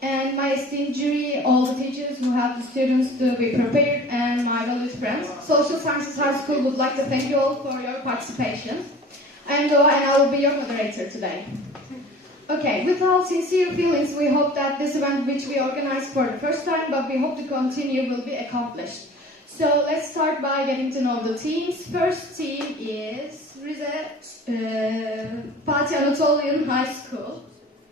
and my esteemed jury, all the teachers who helped the students to be prepared, and my valued friends. Social Sciences High School would like to thank you all for your participation. I am Doğa and I will be your moderator today. Okay, with all sincere feelings, we hope that this event, which we organized for the first time, but we hope to continue, will be accomplished. So let's start by getting to know the teams. First team is Rize Fatih Anadolu High School,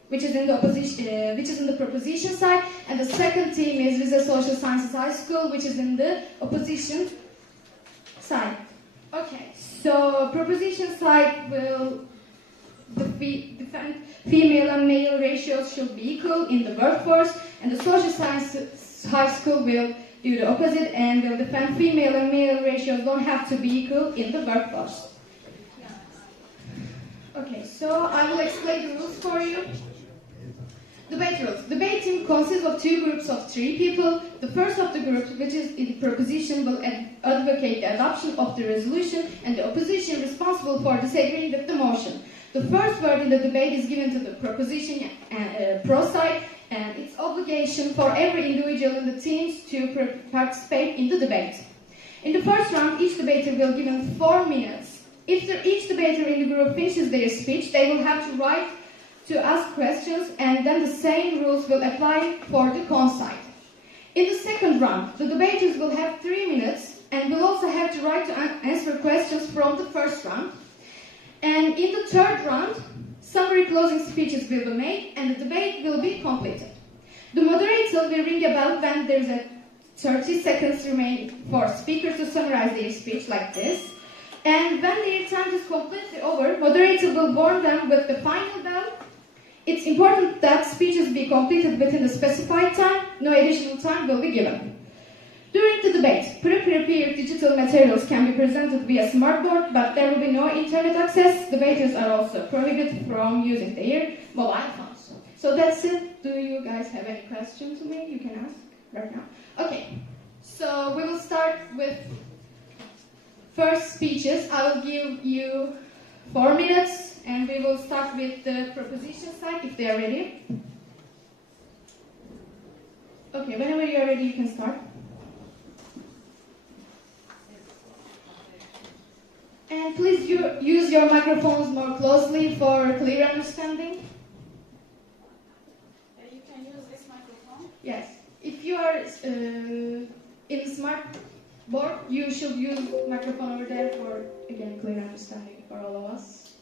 which is in the proposition side, and the second team is Rize Social Sciences High School, which is in the opposition side. Okay, so proposition side will defend female and male ratios should be equal in the workforce, and the Social Sciences High School will do the opposite and will defend female and male ratios don't have to be equal in the workforce. Okay, so I will explain the rules for you. Debate rules. Debating consists of two groups of 3 people. The first of the groups, which is in proposition, will advocate the adoption of the resolution, and the opposition responsible for disagreeing with the motion. The first word in the debate is given to the proposition pro side, and it's obligation for every individual in the teams to participate in the debate. In the first round, each debater will be given 4 minutes. If each debater in the group finishes their speech, they will have to write to ask questions, and then the same rules will apply for the con side. In the second round, the debaters will have 3 minutes and will also have to write to answer questions from the first round. And in the third round, summary closing speeches will be made and the debate will be completed. The moderator will ring a bell when there is a 30 seconds remaining for speakers to summarize their speech like this. And when their time is completely over, moderator will warn them with the final bell. It's important that speeches be completed within the specified time. No additional time will be given. During the debate, pre-prepared digital materials can be presented via smartboard, but there will be no internet access. Debaters are also prohibited from using their mobile phones. So that's it. Do you guys have any questions to me? You can ask right now. Okay, so we will start with first speeches. I will give you 4 minutes, and we will start with the proposition side if they are ready. Okay, whenever you are ready, you can start. And please use your microphones more closely for clear understanding. You can use this microphone? Yes. If you are in smart board, you should use microphone over there for, again, clear understanding for all of us.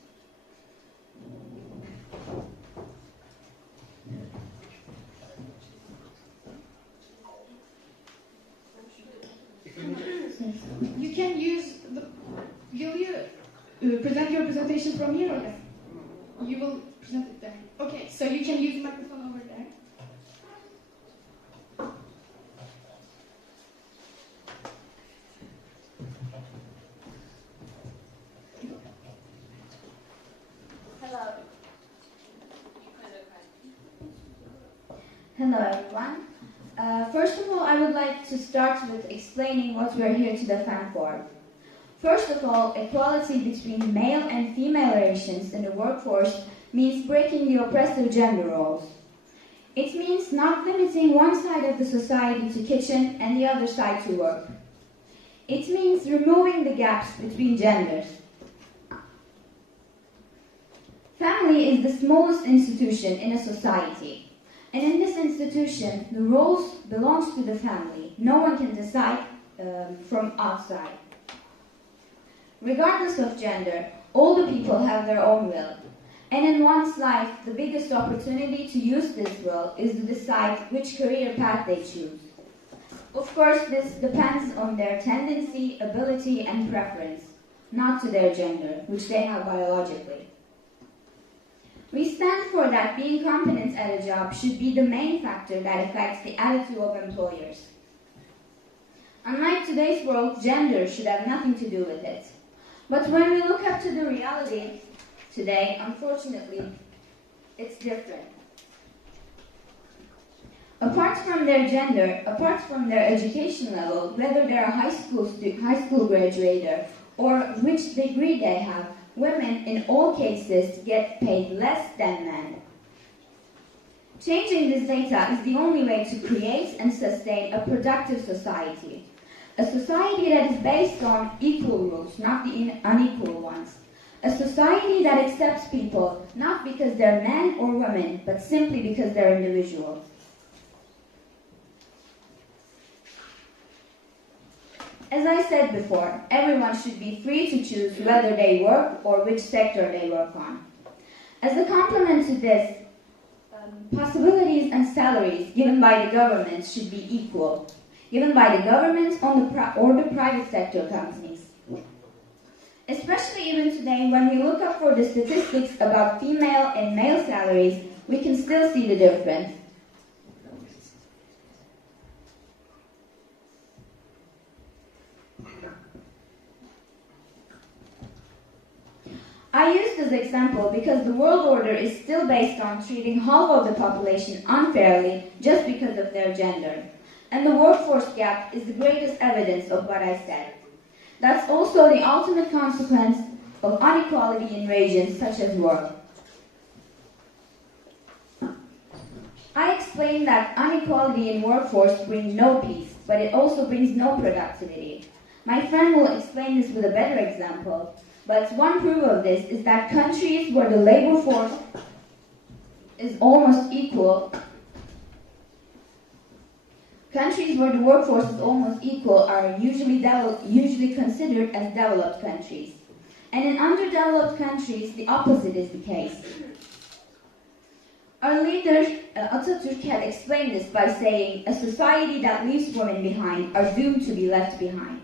You can use will you present your presentation from here or there? You will present it there. Okay, so you can use the microphone over there. Hello everyone. First of all, I would like to start with explaining what we are here to defend for. First of all, equality between male and female relations in the workforce means breaking the oppressive gender roles. It means not limiting one side of the society to kitchen and the other side to work. It means removing the gaps between genders. Family is the smallest institution in a society. And in this institution, the roles belong to the family. No one can decide from outside. Regardless of gender, all the people have their own will. And in one's life, the biggest opportunity to use this will is to decide which career path they choose. Of course, this depends on their tendency, ability, and preference, not to their gender, which they have biologically. We stand for that being competent at a job should be the main factor that affects the attitude of employers. Unlike today's world, gender should have nothing to do with it. But when we look up to the reality today, unfortunately, it's different. Apart from their gender, apart from their education level, whether they're a high school graduate or which degree they have, women in all cases get paid less than men. Changing this data is the only way to create and sustain a productive society. A society that is based on equal rules, not the unequal ones. A society that accepts people not because they're men or women, but simply because they're individuals. As I said before, everyone should be free to choose whether they work or which sector they work on. As a complement to this, possibilities and salaries given by the government should be equal, given by the government or the private sector companies. Especially even today, when we look up for the statistics about female and male salaries, we can still see the difference. I use this example because the world order is still based on treating half of the population unfairly just because of their gender. And the workforce gap is the greatest evidence of what I said. That's also the ultimate consequence of inequality in regions such as work. I explained that inequality in workforce brings no peace, but it also brings no productivity. My friend will explain this with a better example. But one proof of this is that countries where the labor force is almost equal, countries where the workforce is almost equal are usually considered as developed countries. And in underdeveloped countries, the opposite is the case. Our leader, Atatürk, had explained this by saying, a society that leaves women behind are doomed to be left behind.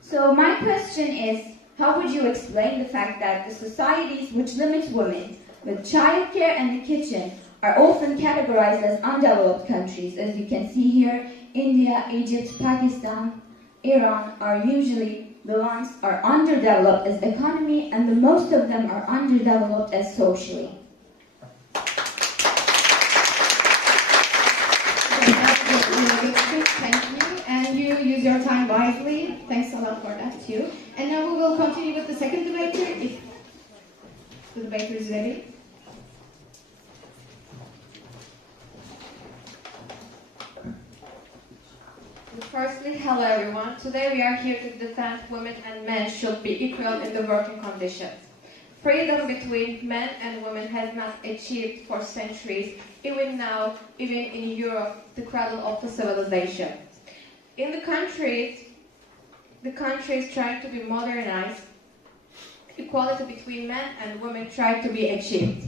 So my question is, how would you explain the fact that the societies which limit women with childcare and the kitchen are often categorized as undeveloped countries? As you can see here, India, Egypt, Pakistan, Iran are usually the ones are underdeveloped as economy, and the most of them are underdeveloped as socially. Thank you, and you use your time wisely. Thanks a lot for that too. And now we will continue with the second debater, if the debater is ready. Firstly, hello everyone. Today we are here to defend women and men should be equal in the working conditions. Freedom between men and women has not achieved for centuries, even now, even in Europe, the cradle of the civilization. In the countries trying to be modernized, equality between men and women tried to be achieved.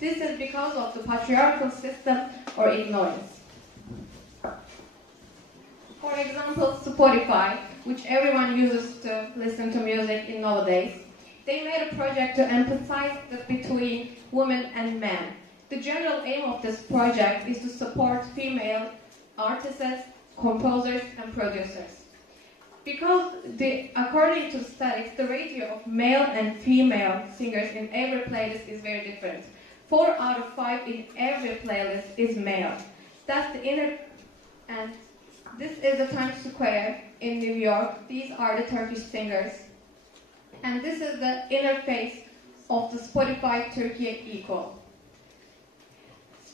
This is because of the patriarchal system or ignorance. For example, Spotify, which everyone uses to listen to music in nowadays, they made a project to emphasize between women and men. The general aim of this project is to support female artists, composers, and producers. Because according to studies, the ratio of male and female singers in every playlist is very different. 4 out of 5 in every playlist is male. That's the inner, and this is the Times Square in New York. These are the Turkish singers. And this is the interface of the Spotify Turkey Equal.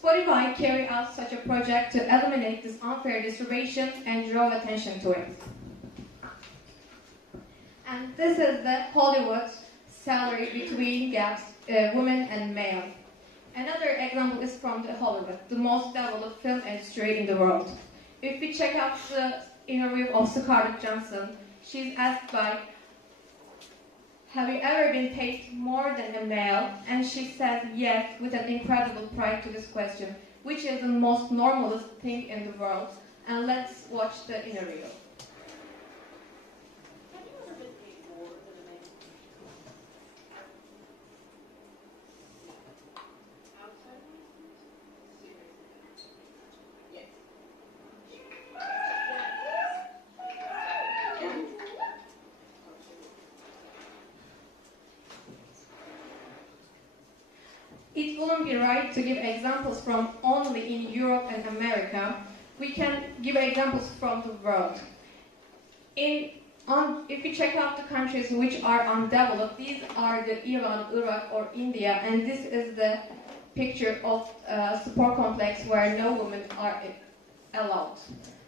Spotify carried out such a project to eliminate this unfair distribution and draw attention to it. And this is the Hollywood salary between gaps, women and male. Another example is from the Hollywood, the most developed film industry in the world. If we check out the interview of Scarlett Johansson, she's asked by, have you ever been paid more than a male? And she says yes, with an incredible pride to this question, which is the most normalist thing in the world. And let's watch the interview. Have you ever been paid more than a man? Outside of it? Yes. It wouldn't be right to give examples from only in Europe and America. We can give examples from the world. If you check out the countries which are undeveloped, these are the Iran, Iraq, or India, and this is the picture of a sport complex where no women are allowed.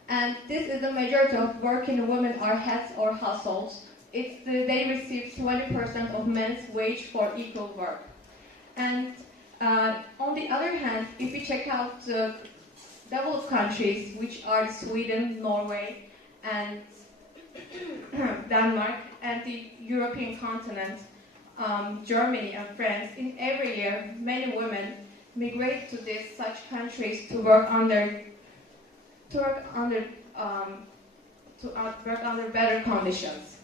And this is the majority of working women are heads or households. They receive 20% of men's wage for equal work. And on the other hand, if you check out the developed countries, which are Sweden, Norway, and Denmark, and the European continent, Germany and France, in every year, many women migrate to such countries to work under better conditions.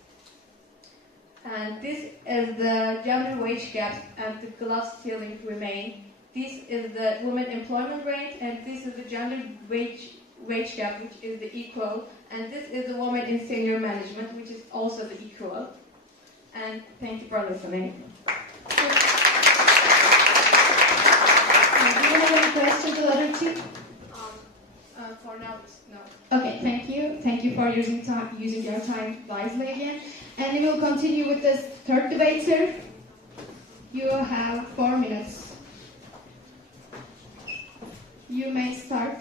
And this is the gender wage gap and the glass ceiling remain. This is the women employment rate, and this is the gender wage gap, which is the equal, and this is the woman in senior management, which is also the equal. And thank you for listening. Do you have any questions to the other two? For now, no. Okay, thank you. Thank you for using your time wisely again. And we will continue with this third debater. You have 4 minutes. You may start.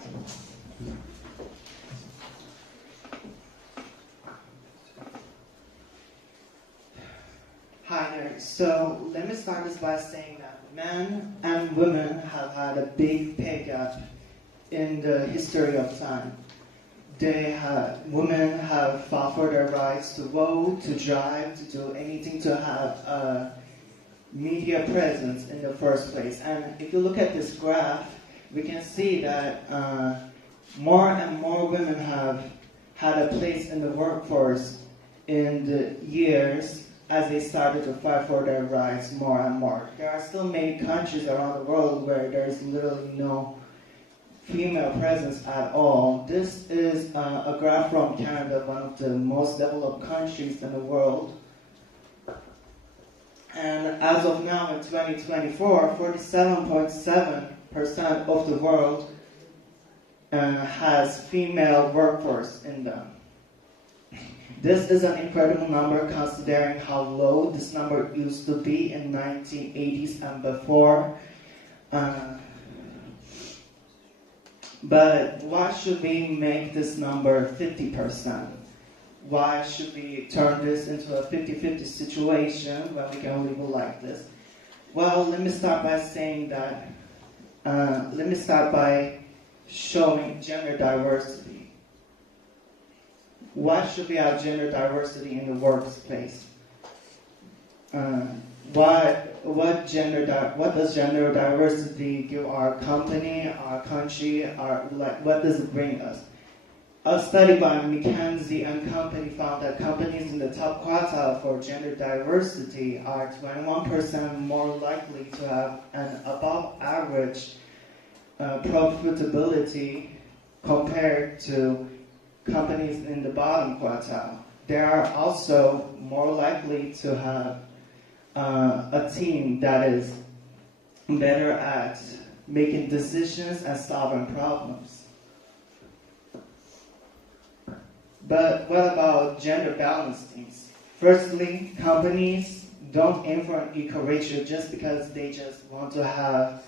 Hi there. So let me start this by saying that men and women have had a big pay gap in the history of time. Women have fought for their rights to vote, to drive, to do anything, to have a media presence in the first place. And if you look at this graph, we can see that more and more women have had a place in the workforce in the years as they started to fight for their rights more and more. There are still many countries around the world where there's literally no female presence at all. This is a graph from Canada, one of the most developed countries in the world. And as of now in 2024, 47.7% of the world has female workforce in them. This is an incredible number considering how low this number used to be in 1980s and before. But why should we make this number 50%? Why should we turn this into a 50-50 situation when we can live like this? Well, let me start by saying that, let me start by showing gender diversity. Why should we have gender diversity in the workplace? What does gender diversity give our company, our country, what does it bring us? A study by McKinsey and Company found that companies in the top quartile for gender diversity are 21% more likely to have an above average profitability compared to companies in the bottom quartile. They are also more likely to have a team that is better at making decisions and solving problems. But what about gender balance teams? Firstly, companies don't aim for an equal ratio just because they just want to have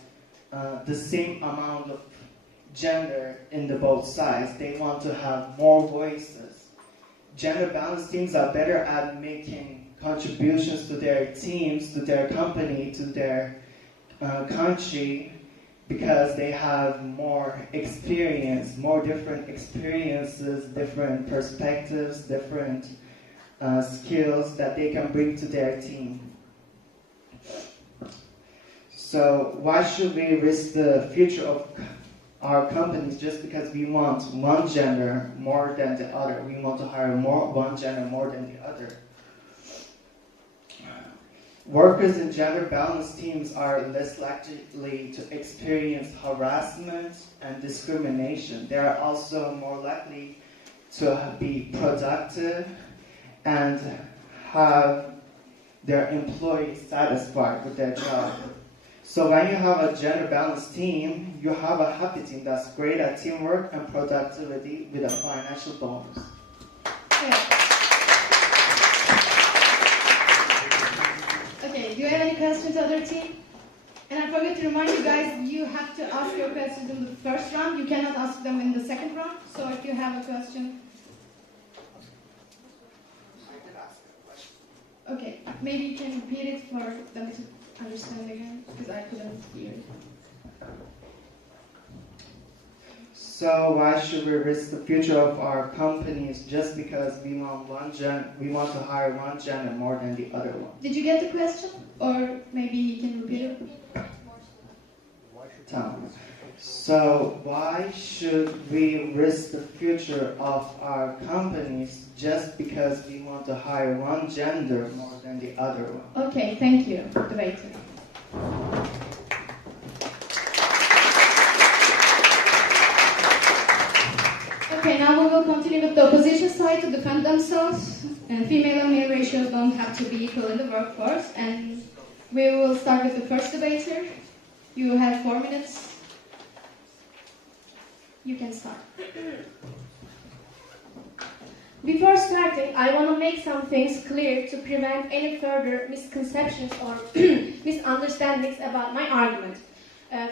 the same amount of gender in the both sides. They want to have more voices. Gender balance teams are better at making contributions to their teams, to their company, to their country, because they have more experience, more different experiences, different perspectives, different skills that they can bring to their team. So why should we risk the future of our companies just because we want one gender more than the other? We want to hire one gender more than the other. Workers in gender balance teams are less likely to experience harassment and discrimination. They are also more likely to be productive and have their employees satisfied with their job. So when you have a gender balanced team, you have a happy team that's great at teamwork and productivity with a financial bonus. Okay, do you have any questions, other team? And I forgot to remind you guys, you have to ask your questions in the first round. You cannot ask them in the second round. So if you have a question, okay, maybe you can repeat it for them to understand again, because I couldn't hear it. So why should we risk the future of our companies just because we want to hire one gender more than the other one? Did you get the question? Or maybe you can repeat it? So why should we risk the future of our companies just because we want to hire one gender more than the other one? Okay, thank you, debater. Okay, now we will continue with the opposition side to defend themselves. Female and male ratios don't have to be equal in the workforce. And we will start with the first debater. You have 4 minutes. You can start. Before starting, I want to make some things clear to prevent any further misconceptions or misunderstandings about my argument.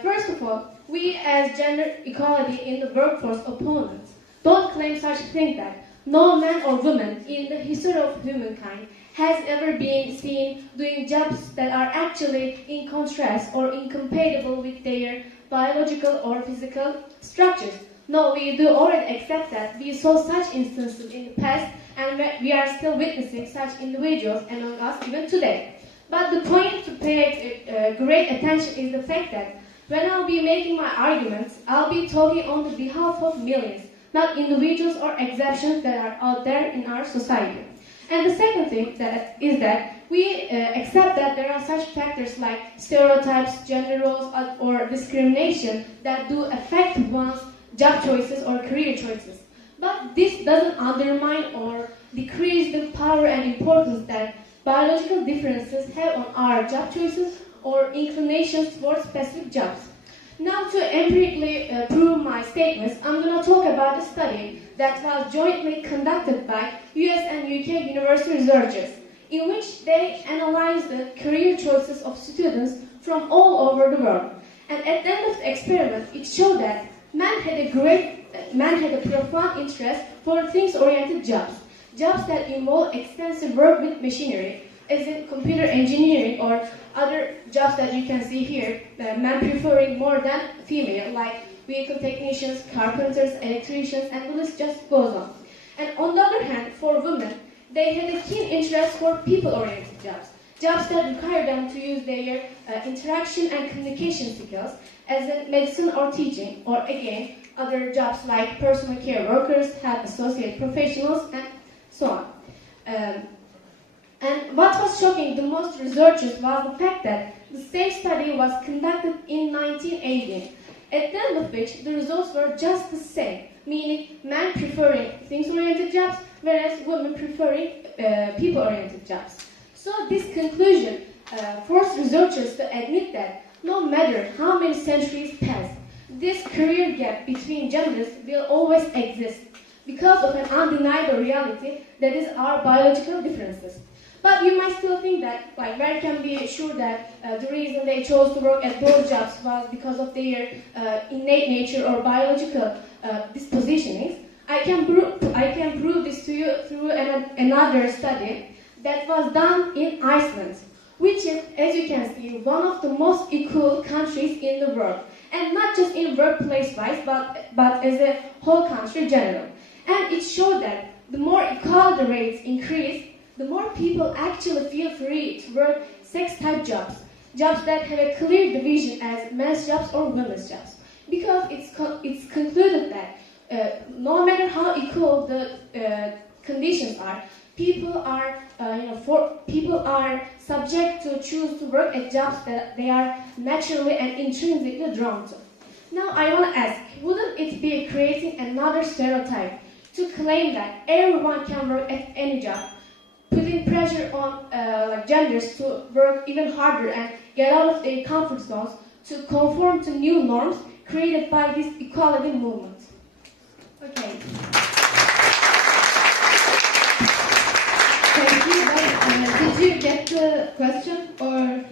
First of all, we as gender equality in the workforce opponents don't claim such a thing that no man or woman in the history of humankind has ever been seen doing jobs that are actually in contrast or incompatible with their biological or physical structures. No, we do already accept that we saw such instances in the past and we are still witnessing such individuals among us even today. But the point to pay great attention is the fact that when I'll be making my arguments, I'll be talking on the behalf of millions, not individuals or exceptions that are out there in our society. And the second thing is that we accept that there are such factors like stereotypes, gender roles, or discrimination that do affect one's job choices or career choices. But this doesn't undermine or decrease the power and importance that biological differences have on our job choices or inclinations towards specific jobs. Now, to empirically prove my statements, I'm going to talk about a study that was jointly conducted by US and UK university researchers, in which they analyzed the career choices of students from all over the world. And at the end of the experiment, it showed that men had a profound interest for things-oriented jobs, jobs that involve extensive work with machinery, as in computer engineering or other jobs that you can see here, men preferring more than female, like vehicle technicians, carpenters, electricians, and the list just goes on. And on the other hand, for women, they had a keen interest for people-oriented jobs, jobs that require them to use their interaction and communication skills, as in medicine or teaching, or again, other jobs like personal care workers, health associate professionals, and so on. And what was shocking the most researchers was the fact that the same study was conducted in 1980, at the end of which the results were just the same, meaning men preferring things-oriented jobs, whereas women preferring people-oriented jobs. So this conclusion forced researchers to admit that no matter how many centuries pass, this career gap between genders will always exist because of an undeniable reality that is our biological differences. But you might still think that, where can be sure that the reason they chose to work at those jobs was because of their innate nature or biological dispositionings. I can prove this to you through another study that was done in Iceland, which is, as you can see, one of the most equal countries in the world. And not just in workplace-wise, but as a whole country general. And it showed that the more equality rates increase, the more people actually feel free to work sex-type jobs, jobs that have a clear division as men's jobs or women's jobs. Because it's concluded that no matter how equal the conditions are, people are subject to choose to work at jobs that they are naturally and intrinsically drawn to. Now I want to ask, wouldn't it be creating another stereotype to claim that everyone can work at any job, putting pressure on genders to work even harder and get out of their comfort zones to conform to new norms created by this equality movement? Okay. Thank you. Did you get the question or?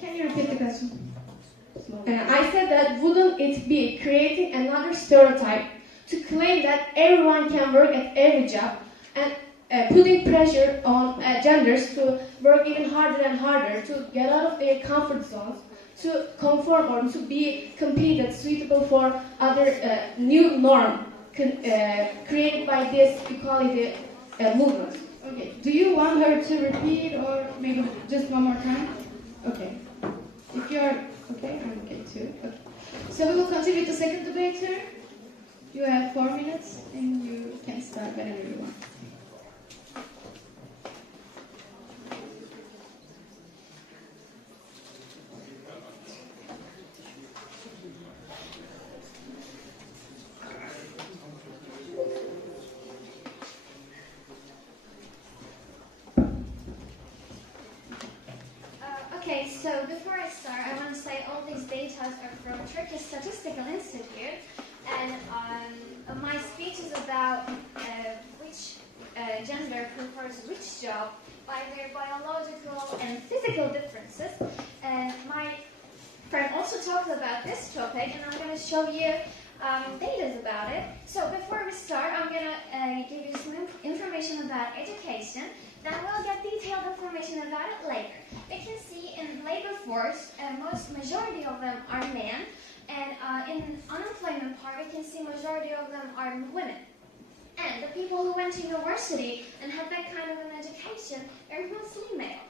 Can you repeat the question? I said that wouldn't it be creating another stereotype to claim that everyone can work at every job and putting pressure on genders to work even harder and harder to get out of their comfort zones, to conform or to be competed suitable for other new norm created by this equality movement. Okay. Do you want her to repeat or maybe just one more time? Okay. If you're okay, I'm okay too. Okay. So we will continue with the second debater. You have 4 minutes and you can start whenever you want. Okay, so before I start, I want to say all these data are from Turkish Statistical Institute, and my speech is about which gender prefers which job by their biological and physical differences. My friend also talked about this topic, and I'm going to show you data about it. So before we start, I'm going to give you some information about education. Then we'll get detailed information about it later. You can see in labor force, majority of them are men, and in unemployment part, we can see majority of them are women. And the people who went to university and had that kind of an education are mostly male.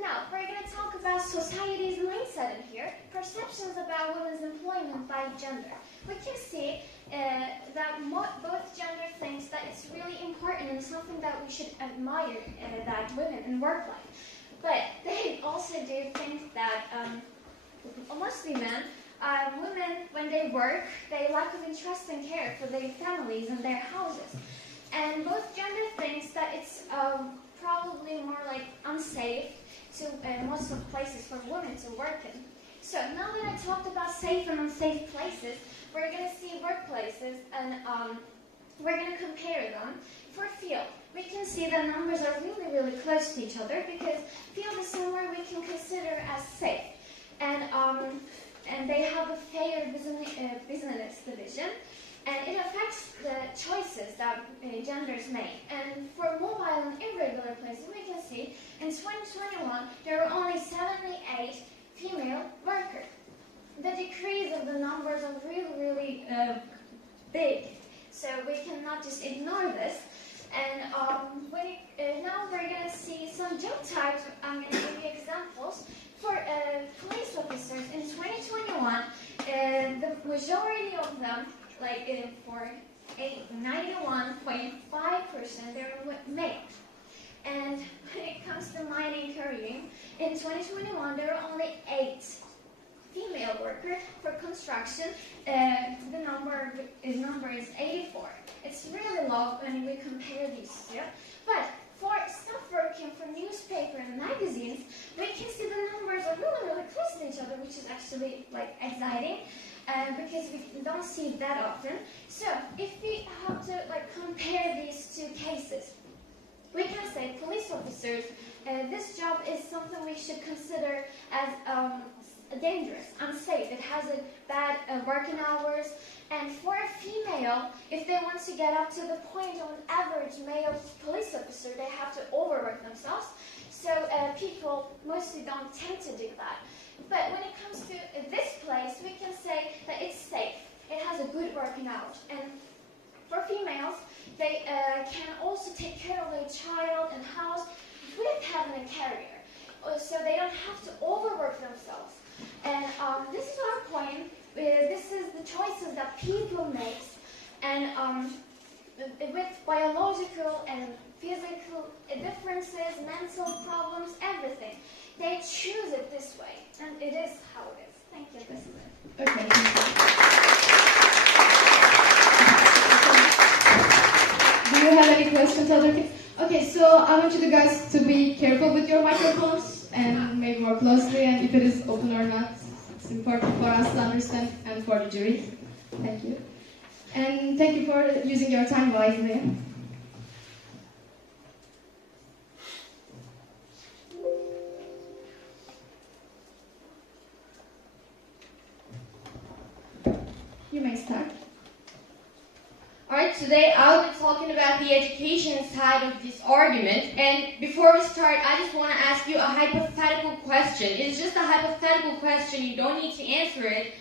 Now, we're going to talk about society's mindset in here, perceptions about women's employment by gender. We can see that both gender thinks that it's really important and something that we should admire that women in work life. But they also do think that, mostly men, women, when they work, they lack of interest and care for their families and their houses. And both gender thinks that it's probably more like unsafe to most of places for women to work in. So now that I talked about safe and unsafe places, we're going to see workplaces and we're going to compare them. For field, we can see the numbers are really, really close to each other because field is somewhere we can consider as safe. And they have a fair business division. And it affects the choices that genders make. And for mobile and irregular places, we can see in 2021 there were only 78 female workers. The decrease of the numbers are really, really big. So we cannot just ignore this. And now we're going to see some job types. I'm going to give you examples. For police officers in 2021, the majority of them, for 91.5%, they're male. And when it comes to mining carrying, in 2021 there were only 8 female workers. For construction, the number is 84. It's really low when we compare these two. But for staff working for newspaper and magazines, we can see the numbers are really, really close to each other, which is actually exciting. Because we don't see it that often. So if we have to compare these two cases, we can say police officers, this job is something we should consider as dangerous, unsafe. It has a bad working hours. And for a female, if they want to get up to the point of an average male police officer, they have to overwork themselves. So people mostly don't tend to do that. But when it comes to this place, we can say that it's safe. It has a good working hours. And for females, they can also take care of their child and house with having a career. So they don't have to overwork themselves. And this is our point. This is the choices that people make. And with biological and physical differences, mental problems, everything, they choose it this way. And it is how it is. Thank you. This is it. Okay. Do you have any questions, other kids? Okay, so I want you guys to be careful with your microphones and maybe more closely, and if it is open or not. It's important for us to understand and for the jury. Thank you. And thank you for using your time wisely. may start. Alright, today I'll be talking about the education side of this argument. And before we start, I just want to ask you a hypothetical question. It's just a hypothetical question, you don't need to answer it.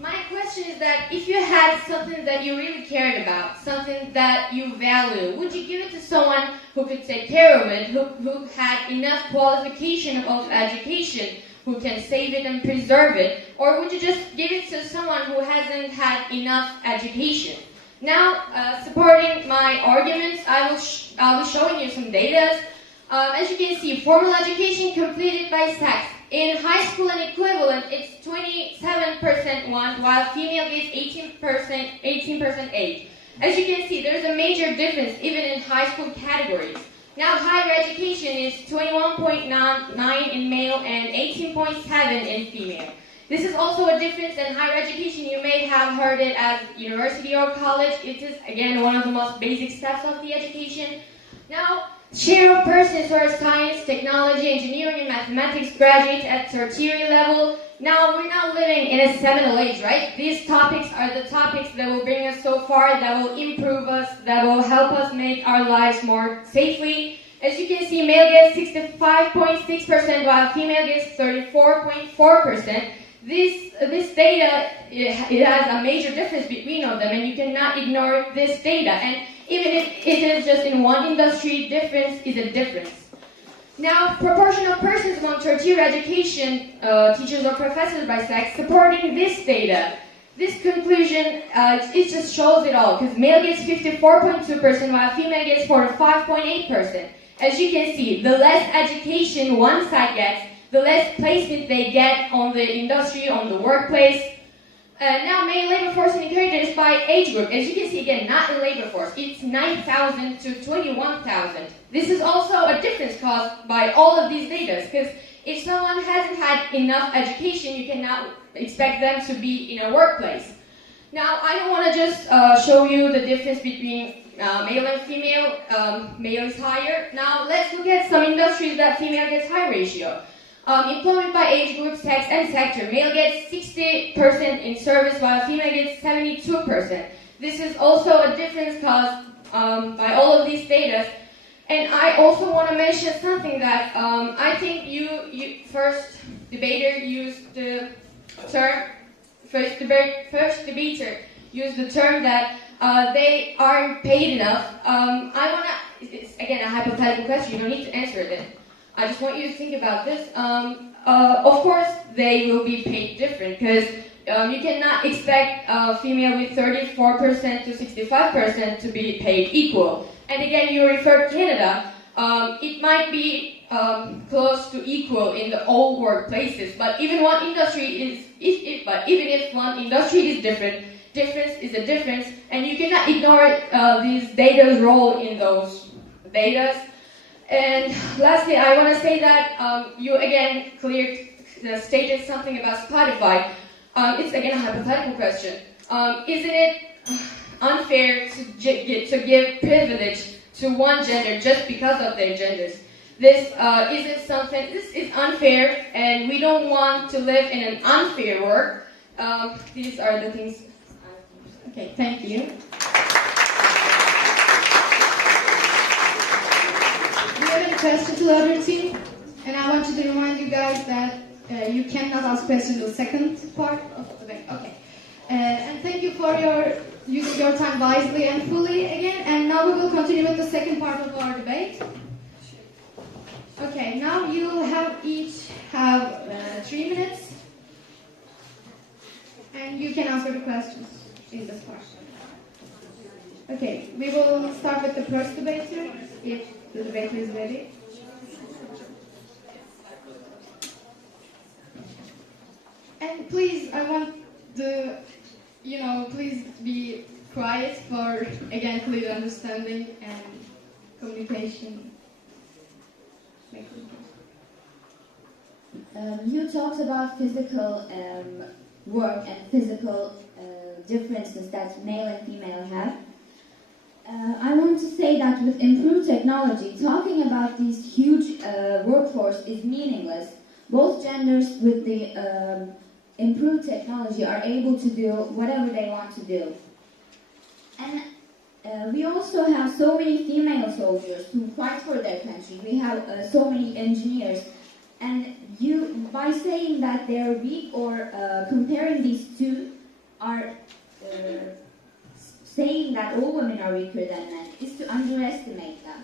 My question is that if you had something that you really cared about, something that you value, would you give it to someone who could take care of it, who had enough qualification of education, who can save it and preserve it, or would you just give it to someone who hasn't had enough education? Now, supporting my arguments, I'll be showing you some data. As you can see, formal education completed by sex. In high school and equivalent, it's 27% want, while female gets 18% age. As you can see, there's a major difference even in high school categories. Now, higher education is 21.9 in male and 18.7 in female. This is also a difference in higher education. You may have heard it as university or college. It is, again, one of the most basic steps of the education. Now, share of persons who are science, technology, engineering, and mathematics graduates at tertiary level. Now, we're not living in a seminal age, right? These topics are the topics that will bring us so far, that will improve us, that will help us make our lives more safely. As you can see, male gets 65.6%, while female gets 34.4%. This data, it has a major difference between of them, and you cannot ignore this data. And even if it is just in one industry, difference is a difference. Now, proportion of persons among tertiary education, teachers or professors by sex, supporting this data. This conclusion, it just shows it all, because male gets 54.2%, while female gets 45.8%. As you can see, the less education one side gets, the less placement they get on the industry, on the workplace. Now, male labor force indicators by age group. As you can see, again, not in labor force. It's 9,000 to 21,000. This is also a difference caused by all of these data, because if someone hasn't had enough education, you cannot expect them to be in a workplace. Now, I don't want to just show you the difference between male and female. Male is higher. Now, let's look at some industries that female gets high ratio. Employment by age group, sex, and sector. Male gets 60% in service, while female gets 72%. This is also a difference caused by all of these data. And I also want to mention something that I think you first debater used the term, first debater used the term that they aren't paid enough. It's again a hypothetical question, you don't need to answer it. I just want you to think about this. Of course, they will be paid different, because you cannot expect a female with 34% to 65% to be paid equal. And again, you referred to Canada. It might be close to equal in the all workplaces, but even one industry is, even if one industry is different, difference is a difference, and you cannot ignore these data's role in those data. And lastly, I want to say that you again stated something about Spotify. It's again a hypothetical question. Isn't it unfair to give privilege to one gender just because of their genders? This is unfair, and we don't want to live in an unfair world. These are the things. Okay, thank you. Do you have any questions to the other team? And I want to remind you guys that you cannot ask questions in the second part of the debate. Okay. And thank you for using your time wisely and fully again. And now we will continue with the second part of our debate. Okay, now you will each have 3 minutes. And you can answer the questions in this part. Okay, we will start with the first debater, if the debater is ready. And please, I want please be quiet for, again, clear understanding and communication. You talked about physical work and physical differences that male and female have. I want to say that with improved technology, talking about these huge workforce is meaningless. Both genders with the improved technology, are able to do whatever they want to do. And we also have so many female soldiers who fight for their country. We have so many engineers. And by saying that they're weak or comparing these two, are saying that all women are weaker than men is to underestimate them.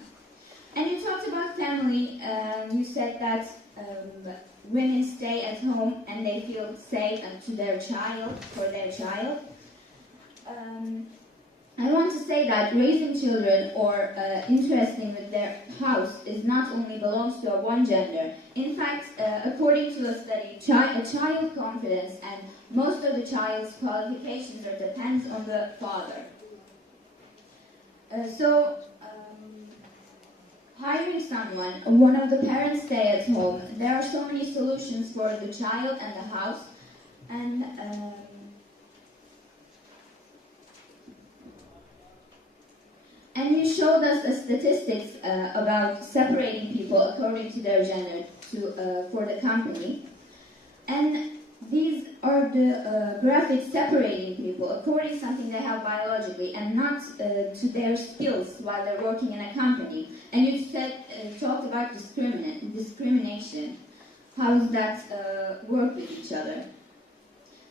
And you talked about family. You said that women stay at home and they feel safe for their child. I want to say that raising children or interesting with their house is not only belongs to one gender. In fact, according to a study, a child confidence and most of the child's qualifications are depends on the father. Hiring someone, one of the parents stay at home. There are so many solutions for the child and the house, and you showed us the statistics about separating people according to their gender for the company. And these are the graphics separating people according to something they have biologically and not to their skills while they're working in a company. And you talked about discrimination. How does that work with each other?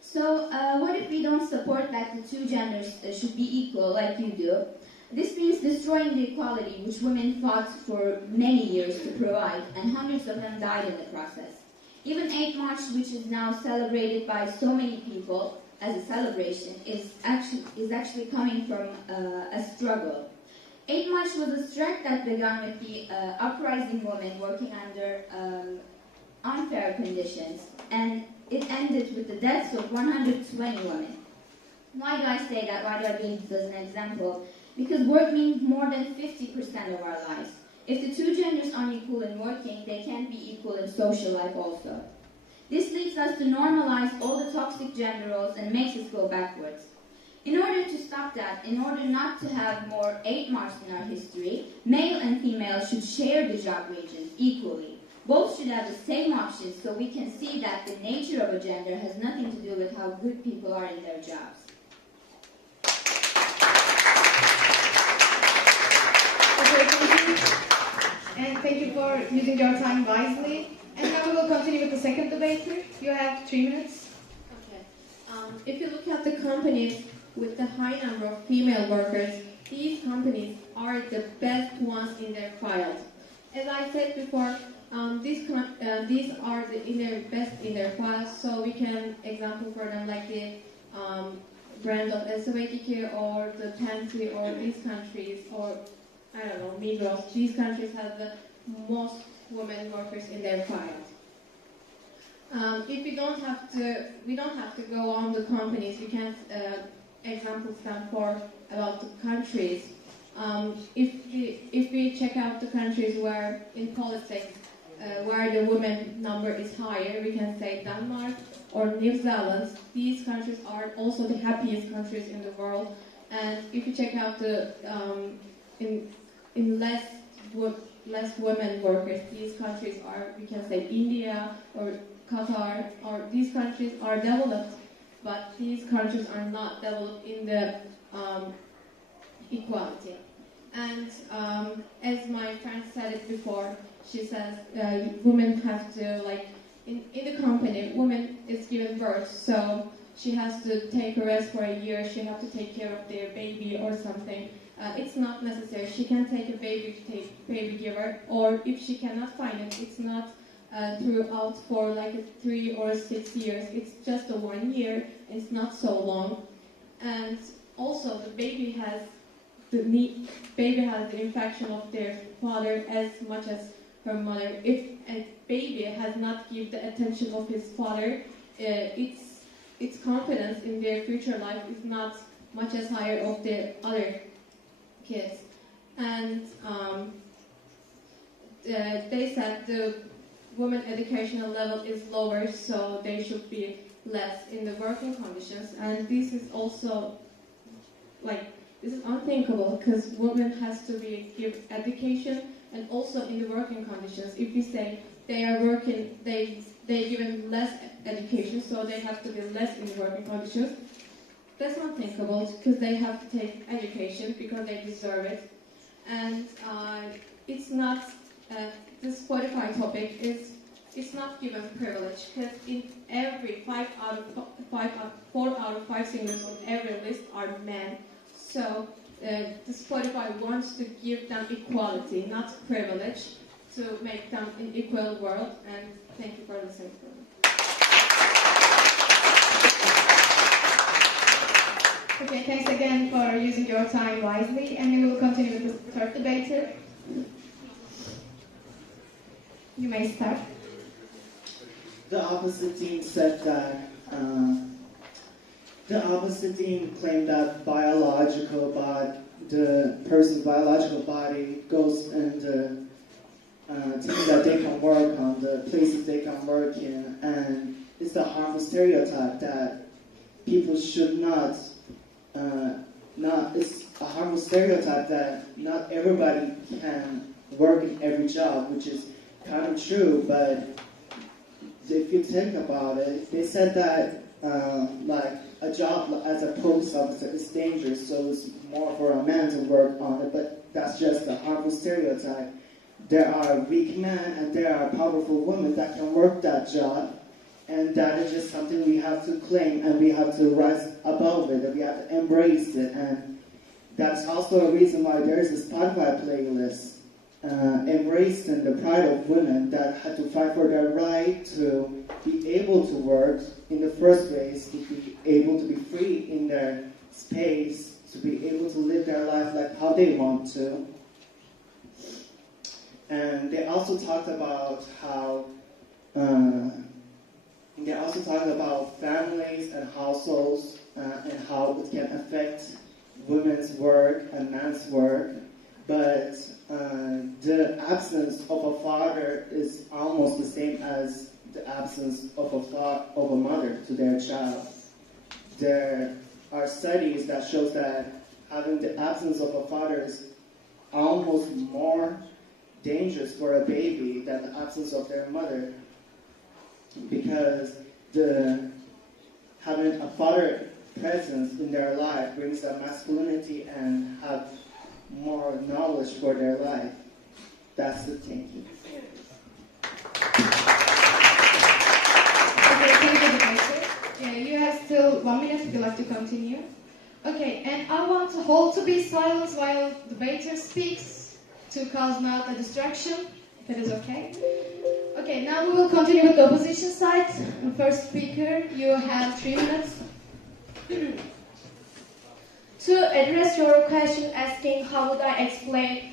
So what if we don't support that the two genders should be equal like you do? This means destroying the equality which women fought for many years to provide, and hundreds of them died in the process. Even 8 March, which is now celebrated by so many people as a celebration, is actually coming from a struggle. 8 March was a strike that began with the uprising women working under unfair conditions, and it ended with the deaths of 120 women. Why do I say that? Why do I use this as an example? Because work means more than 50% of our lives. If the two genders are equal in working, they can't be equal in social life also. This leads us to normalize all the toxic gender roles and makes us go backwards. In order to stop that, in order not to have more 8 March in our history, male and female should share the job wages equally. Both should have the same options so we can see that the nature of a gender has nothing to do with how good people are in their jobs. And thank you for using your time wisely. And now we will continue with the second debater. You have 3 minutes. Okay. If you look at the companies with the high number of female workers, these companies are the best ones in their field. As I said before, these are in their best in their field, so we can example for them like the brand of SOATK or the Pantry or these countries or I don't know, Migros. These countries have the most women workers in their field. If we don't have to go on the companies. We can examples them for about the countries. If we check out the countries where in politics where the women number is higher, we can say Denmark or New Zealand. These countries are also the happiest countries in the world. And if you check out the in less women workers, these countries are, we can say India or Qatar, or these countries are developed, but these countries are not developed in the equality. And as my friend said it before, she says women have to, like, in the company, woman is given birth, so she has to take a rest for a year, she has to take care of their baby or something. It's not necessary. She can take a baby giver, or if she cannot find it, it's not throughout for like 3 or 6 years. It's just a 1 year. It's not so long. And also, the baby has the infection of their father as much as her mother. If a baby has not given the attention of his father, its confidence in their future life is not much as higher of the other kids. And they said the women educational level is lower, so they should be less in the working conditions. And this is also this is unthinkable, because women has to be give education and also in the working conditions. If we say they are working, they given less education, so they have to be less in working conditions. That's unthinkable because they have to take education because they deserve it. And it's not, this Spotify topic is, it's not given privilege because in every 4 out of 5 singers on every list are men. So the Spotify wants to give them equality, not privilege, to make them an equal world. And thank you for listening to me. Okay, thanks again for using your time wisely, and we will continue with the third debater. You may start. The opposite team said that, the opposite team claimed that the person's biological body goes in the things that they can work on, the places they can work in, and it's a harmful stereotype that people should it's a harmful stereotype that not everybody can work in every job, which is kind of true, but if you think about it, they said that like a job as a police officer is dangerous, so it's more for a man to work on it, but that's just a harmful stereotype. There are weak men and there are powerful women that can work that job, and that is just something we have to claim, and we have to rise above it, and we have to embrace it. And that's also a reason why there is a Spotify playlist embracing the pride of women that had to fight for their right to be able to work in the first place, to be able to be free in their space, to be able to live their life like how they want to. And they also talked about how families and households and how it can affect women's work and men's work, but the absence of a father is almost the same as the absence of a mother to their child. There are studies that shows that having the absence of a father is almost more dangerous for a baby than the absence of their mother, because having a father presence in their life brings a masculinity and have more knowledge for their life. That's the thing. Okay, thank you, Professor. Yeah, you have still 1 minute if you'd like to continue. Okay, and I want to hold to be silent while the debater speaks to cause not a distraction, if it is okay. Okay, now we will continue with the opposition side. The first speaker, you have 3 minutes. To address your question asking how would I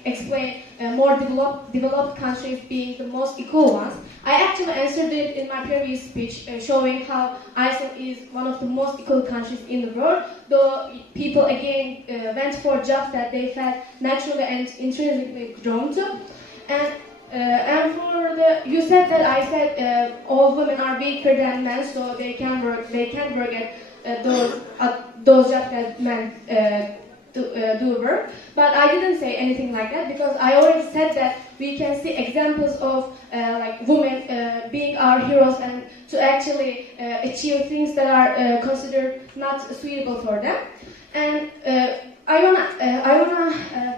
explain more developed countries being the most equal ones, I actually answered it in my previous speech, showing how Iceland is one of the most equal countries in the world, though people again went for jobs that they felt naturally and intrinsically drawn to. And for you said that I said all women are weaker than men, so they can't work at those jobs that men do work. But I didn't say anything like that because I already said that we can see examples of like women being our heroes and to actually achieve things that are considered not suitable for them. And I wanna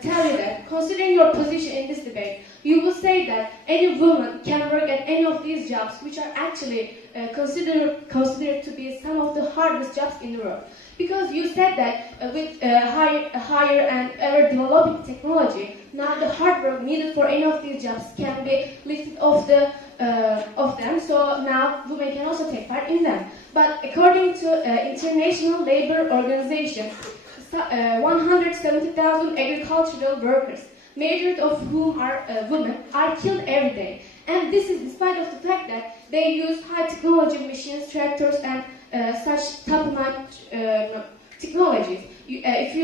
tell you that considering your position in this debate, you will say that any woman can work at any of these jobs, which are actually considered to be some of the hardest jobs in the world. Because you said that with higher and ever-developing technology, now the hard work needed for any of these jobs can be lifted off them. So now women can also take part in them. But according to International Labour Organization, 170,000 agricultural workers, majority of whom are women, are killed every day. And this is despite of the fact that they use high technology machines, tractors, and such top-notch technologies. If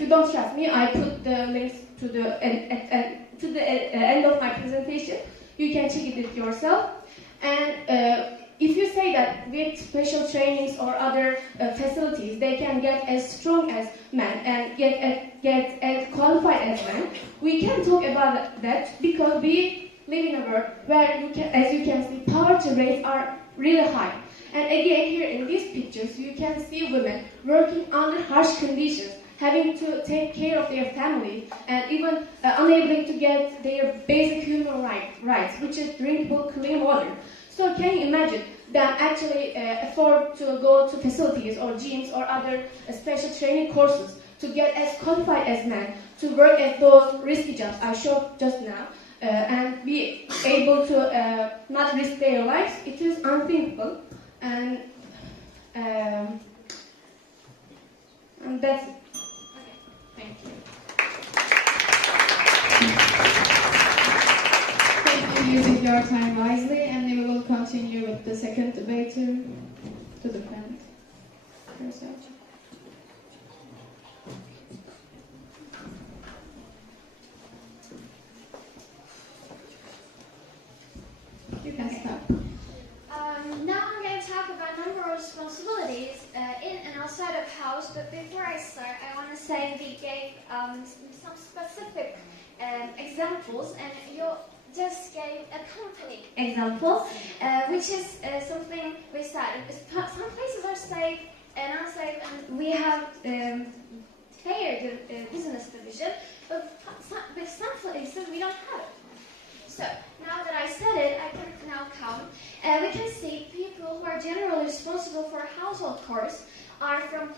you don't trust me, I put the links to the end of my presentation. You can check it yourself. And if you say that with special trainings or other facilities, they can get as strong as men and get as qualified as men, we can talk about that because we live in a world where as you can see, poverty rates are really high. And again, here in these pictures, you can see women working under harsh conditions, having to take care of their family, and even unable to get their basic human rights, which is drinkable clean water. So can you imagine them actually afford to go to facilities or gyms or other special training courses to get as qualified as men, to work at those risky jobs I showed just now, and be able to not risk their lives? It is unthinkable. And that's it. Okay, thank you. Thank you using your time wisely, and we will continue with the second debater to defend herself. You can start. Now I'm going to talk about number of responsibilities in and outside of house, but before I start, I want to say we gave some specific examples, and you just gave a company example, which is something we started. Some places are safe and unsafe, and we have fair business division, but with some places we don't have it. So, now that I said it, I can now count. We can see people who are generally responsible for household chores are from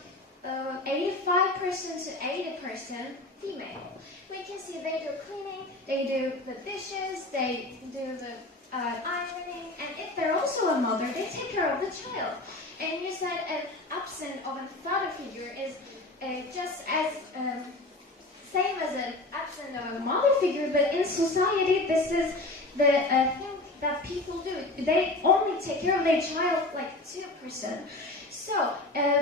85% to 80% female. We can see they do cleaning, they do the dishes, they do the ironing, and if they're also a mother, they take care of the child. And you said an absence of a father figure is just as same as an absence of a mother figure, but in society, this is the thing that people do. They only take care of their child like 2%. So,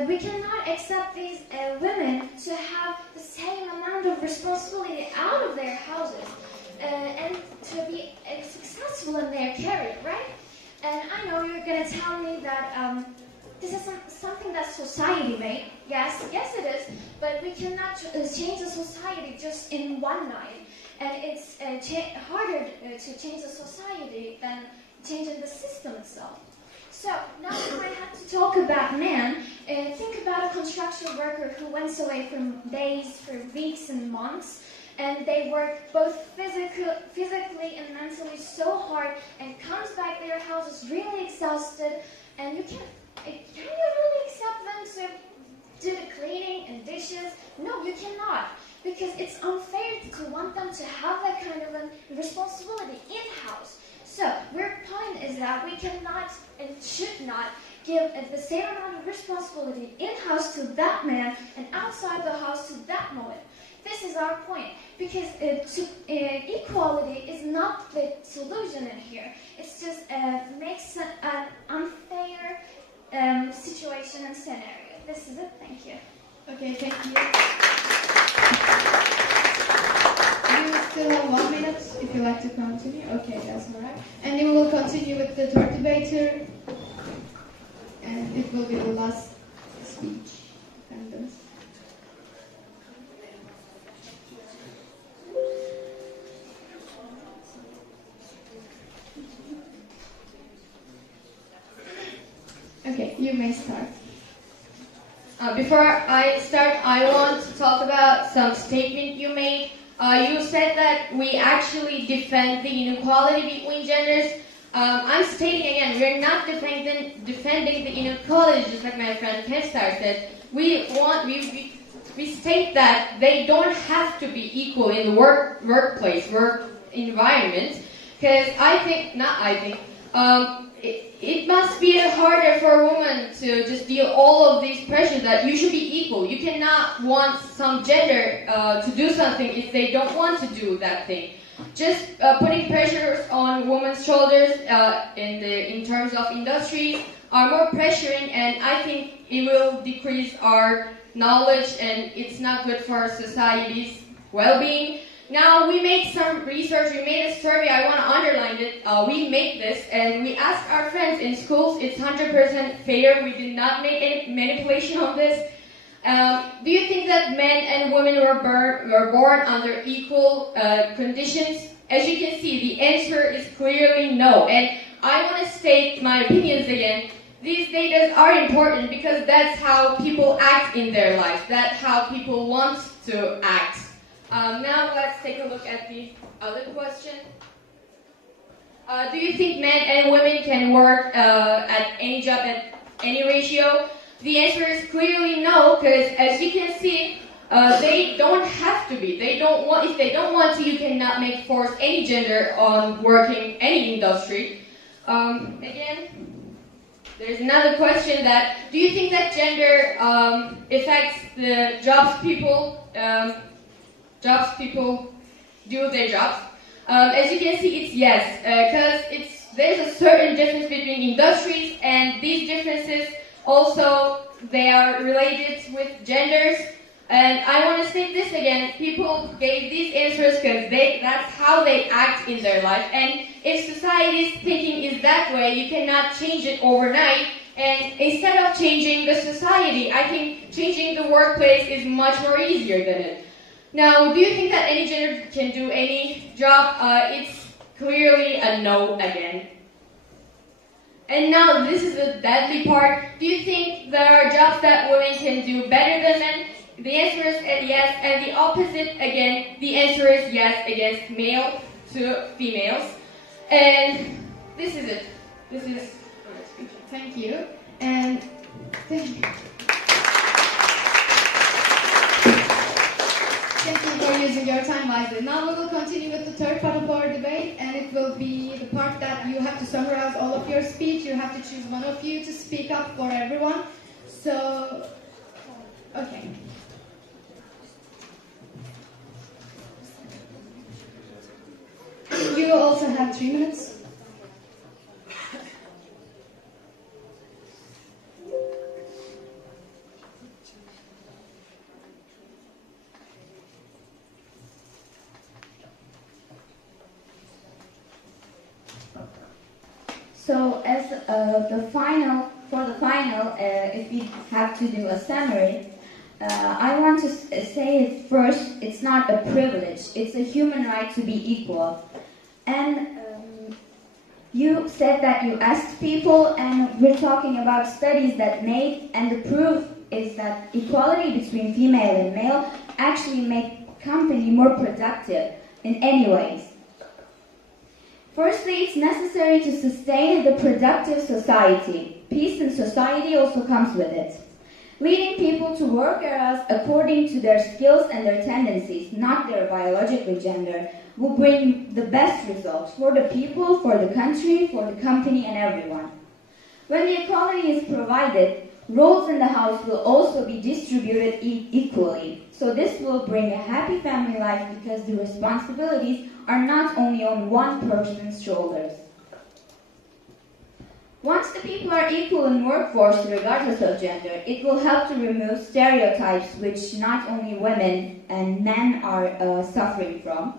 we cannot accept these women to have the same amount of responsibility out of their houses and to be successful in their career, right? And I know you're going to tell me that this is something that society made. Yes it is, but we cannot change the society just in one night. And it's harder to change the society than changing the system itself. So now we might have to talk about men. Think about a construction worker who went away from days for weeks and months, and they work both physically and mentally so hard, and comes back to their houses really exhausted. And can you really accept them to do the cleaning and dishes? No, you cannot. Because it's unfair to want them to have that kind of a responsibility in-house. So, our point is that we cannot and should not give the same amount of responsibility in-house to that man and outside the house to that woman. This is our point. Because equality is not the solution in here. It's just makes an unfair situation and scenario. This is it. Thank you. Okay, thank you. You still have 1 minute if you like to continue. Okay, that's all right. And we will continue with the third debater. And it will be the last speech. Defendants. Okay, you may start. Before I start, I want to talk about some statement you made. You said that we actually defend the inequality between genders. I'm stating again, we're not defending the inequality, just like my friend Kevstar said. We state that they don't have to be equal in the workplace, work environment. Because it must be harder for a woman to just deal all of these pressures that you should be equal. You cannot want some gender to do something if they don't want to do that thing. Just putting pressures on women's shoulders in terms of industries are more pressuring, and I think it will decrease our knowledge, and it's not good for society's well-being. Now, we made some research, we made a survey, I want to underline it. We made this, and we asked our friends in schools, it's 100% fair, we did not make any manipulation of this. Do you think that men and women were born under equal conditions? As you can see, the answer is clearly no. And I want to state my opinions again. These data are important because that's how people act in their lives. That's how people want to act. Now let's take a look at the other question. Do you think men and women can work at any job at any ratio? The answer is clearly no, because as you can see, they don't have to be. They don't want. If they don't want to, you cannot force any gender on working any industry. Again, there's another question that, do you think that gender affects the jobs people do their jobs? As you can see, it's yes, because there's a certain difference between industries, and these differences also, they are related with genders. And I want to state this again, people gave these answers because that's how they act in their life. And if society's thinking is that way, you cannot change it overnight. And instead of changing the society, I think changing the workplace is much more easier than it. Now, do you think that any gender can do any job? It's clearly a no again. And now, this is the deadly part. Do you think there are jobs that women can do better than men? The answer is yes, and the opposite again, the answer is yes against male to females. And this is it. This is our speech. Thank you. And thank you. Thank you for using your time wisely. Now we will continue with the third part of our debate, and it will be the part that you have to summarize all of your speech. You have to choose one of you to speak up for everyone. So, okay. You also have 3 minutes. So, as for the final, if we have to do a summary, I want to say it first. It's not a privilege; it's a human right to be equal. And you said that you asked people, and we're talking about studies that made, and the proof is that equality between female and male actually make company more productive in any ways. Firstly, it's necessary to sustain the productive society. Peace in society also comes with it. Leading people to work areas according to their skills and their tendencies, not their biological gender, will bring the best results for the people, for the country, for the company, and everyone. When the equality is provided, roles in the house will also be distributed equally. So this will bring a happy family life because the responsibilities are not only on one person's shoulders. Once the people are equal in workforce regardless of gender, it will help to remove stereotypes which not only women and men are suffering from.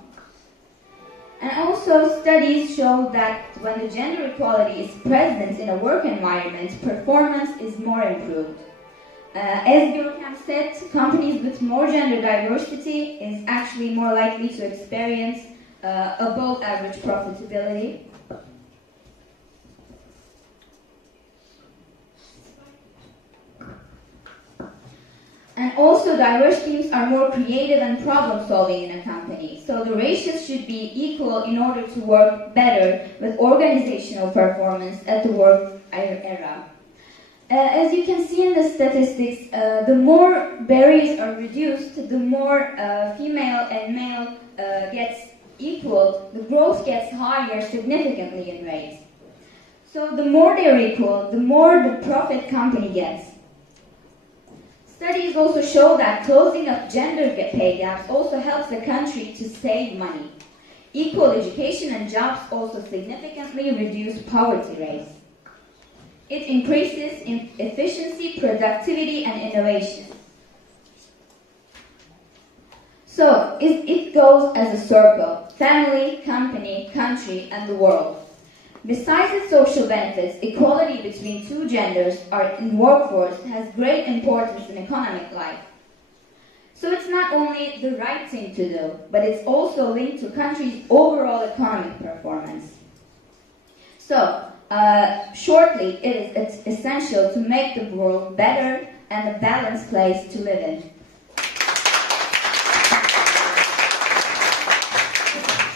And also studies show that when the gender equality is present in a work environment, performance is more improved. As Görkem said, companies with more gender diversity is actually more likely to experience above average profitability. And also diverse teams are more creative and problem solving in a company. So the ratios should be equal in order to work better with organizational performance at the work era. As you can see in the statistics, the more barriers are reduced, the more female and male gets equal, the growth gets higher significantly in rates. So the more they're equal, the more the profit company gets. Studies also show that closing of gender pay gaps also helps the country to save money. Equal education and jobs also significantly reduce poverty rates. It increases in efficiency, productivity, and innovation. So, it goes as a circle: family, company, country, and the world. Besides its social benefits, equality between two genders in workforce has great importance in economic life. So it's not only the right thing to do, but it's also linked to country's overall economic performance. So, shortly, it's essential to make the world better and a balanced place to live in.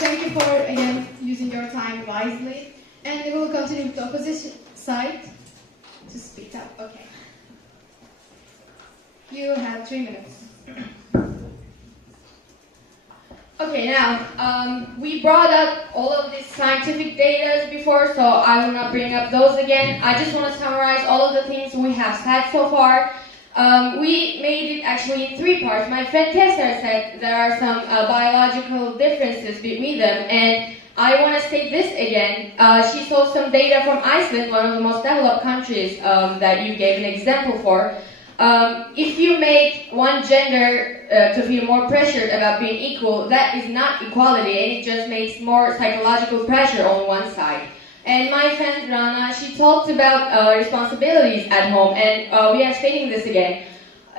Thank you for, again, using your time wisely. And we will continue with the opposition side to speak up. Okay. You have 3 minutes. Okay, now, we brought up all of these scientific data before, so I will not bring up those again. I just want to summarize all of the things we have said so far. We made it actually in 3 parts. My friend Kessler said there are some biological differences between them, and I want to state this again. She saw some data from Iceland, one of the most developed countries that you gave an example for. If you make one gender to feel more pressured about being equal, that is not equality, and it just makes more psychological pressure on one side. And my friend Rana, she talked about responsibilities at home, and we are stating this again.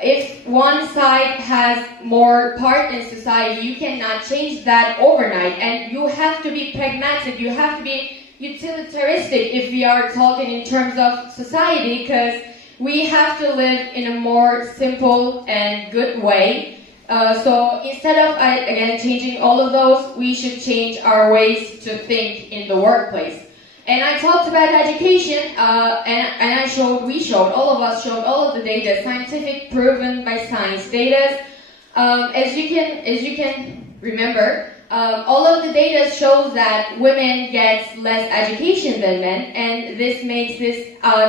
If one side has more part in society, you cannot change that overnight, and you have to be pragmatic, you have to be utilitaristic if we are talking in terms of society, because we have to live in a more simple and good way. So instead of, again, changing all of those, we should change our ways to think in the workplace. And I talked about education, and we showed, all of us showed all of the data, scientific, proven by science data. As you can remember, all of the data shows that women get less education than men, and this makes this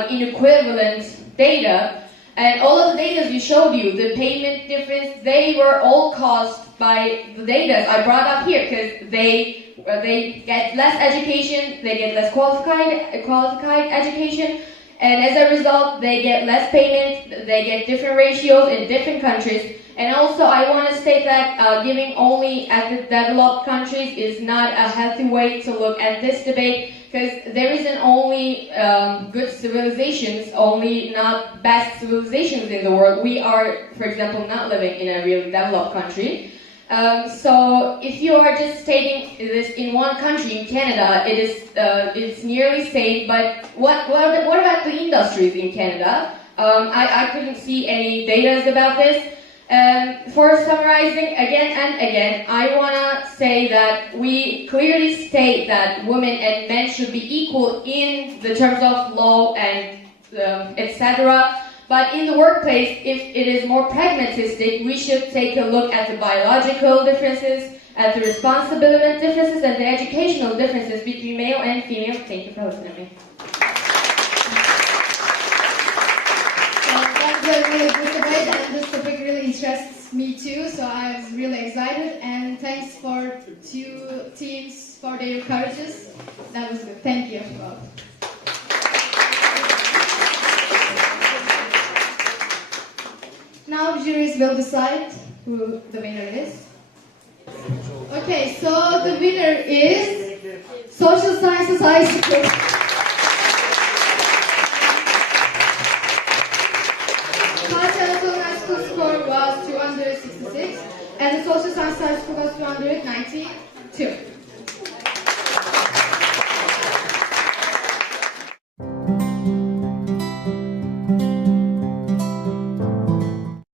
inequivalent data. And all of the data we showed you, the payment difference, they were all caused by the data I brought up here, because they get less education, they get less qualified education, and as a result, they get less payment, they get different ratios in different countries. And also, I want to state that giving only at the developed countries is not a healthy way to look at this debate, because there isn't only good civilizations, only not best civilizations in the world. We are, for example, not living in a really developed country. So if you are just stating this in one country, in Canada, it's nearly safe, but what about the industries in Canada? I couldn't see any data about this. For summarizing again and again, I want to say that we clearly state that women and men should be equal in the terms of law and etc. But in the workplace, if it is more pragmatistic, we should take a look at the biological differences, at the responsibility differences, and the educational differences between male and female. Thank you for listening to me. That's a really good debate, and this topic really interests me too, so I was really excited, and thanks for 2 teams for their courages. That was good. Thank you both. Now juries will decide who the winner is. Okay, so the winner is Social Sciences High School. Fatih Anadolu High School score was 266, and the Social Science High School was 292.